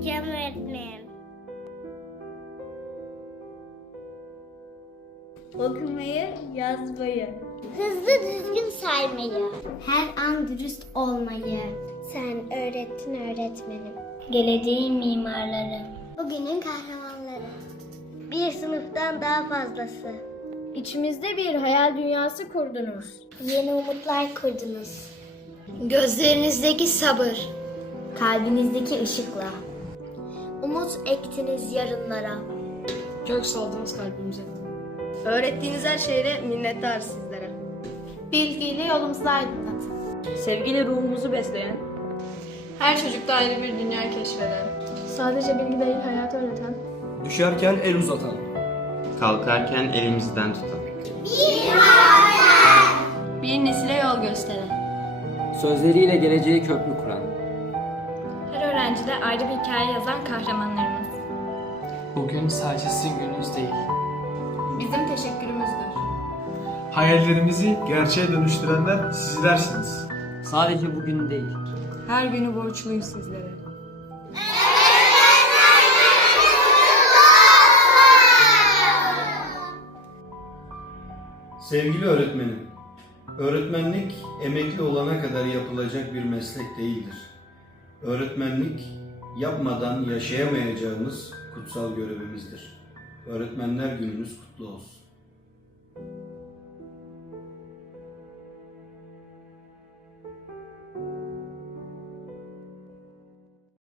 Hocam öğretmenim. Okumayı, yazmayı. Hızlı düzgün saymayı. Her an dürüst olmayı. Sen öğrettin öğretmenim. Geleceğin mimarları. Bugünün kahramanları. Bir sınıftan daha fazlası. İçimizde bir hayal dünyası kurdunuz. Yeni umutlar kurdunuz. Gözlerinizdeki sabır. Kalbinizdeki ışıkla. Umut ektiniz yarınlara. Kök saldınız kalbimize. Öğrettiğiniz her şeyle minnettarız sizlere. Bilgiyle yolumuzu aydınlatın. Sevgiyle ruhumuzu besleyen, Her çocukta ayrı bir dünya keşfeden. Sadece bilgi değil hayat öğreten. Düşerken el uzatan. Kalkarken elimizden tutan. Bir nesile yol gösteren. Sözleriyle geleceği köprü kuran. Her öğrencide ayrı bir hikaye yazan kahramanlarımız. Bugün sadece sizin gününüz değil. Bizim teşekkürümüzdür. Hayallerimizi gerçeğe dönüştürenler sizlersiniz. Sadece bugün değil. Her günü borçluyuz sizlere. Sevgili öğretmenim, öğretmenlik emekli olana kadar yapılacak bir meslek değildir. Öğretmenlik yapmadan yaşayamayacağımız kutsal görevimizdir. Öğretmenler gününüz kutlu olsun.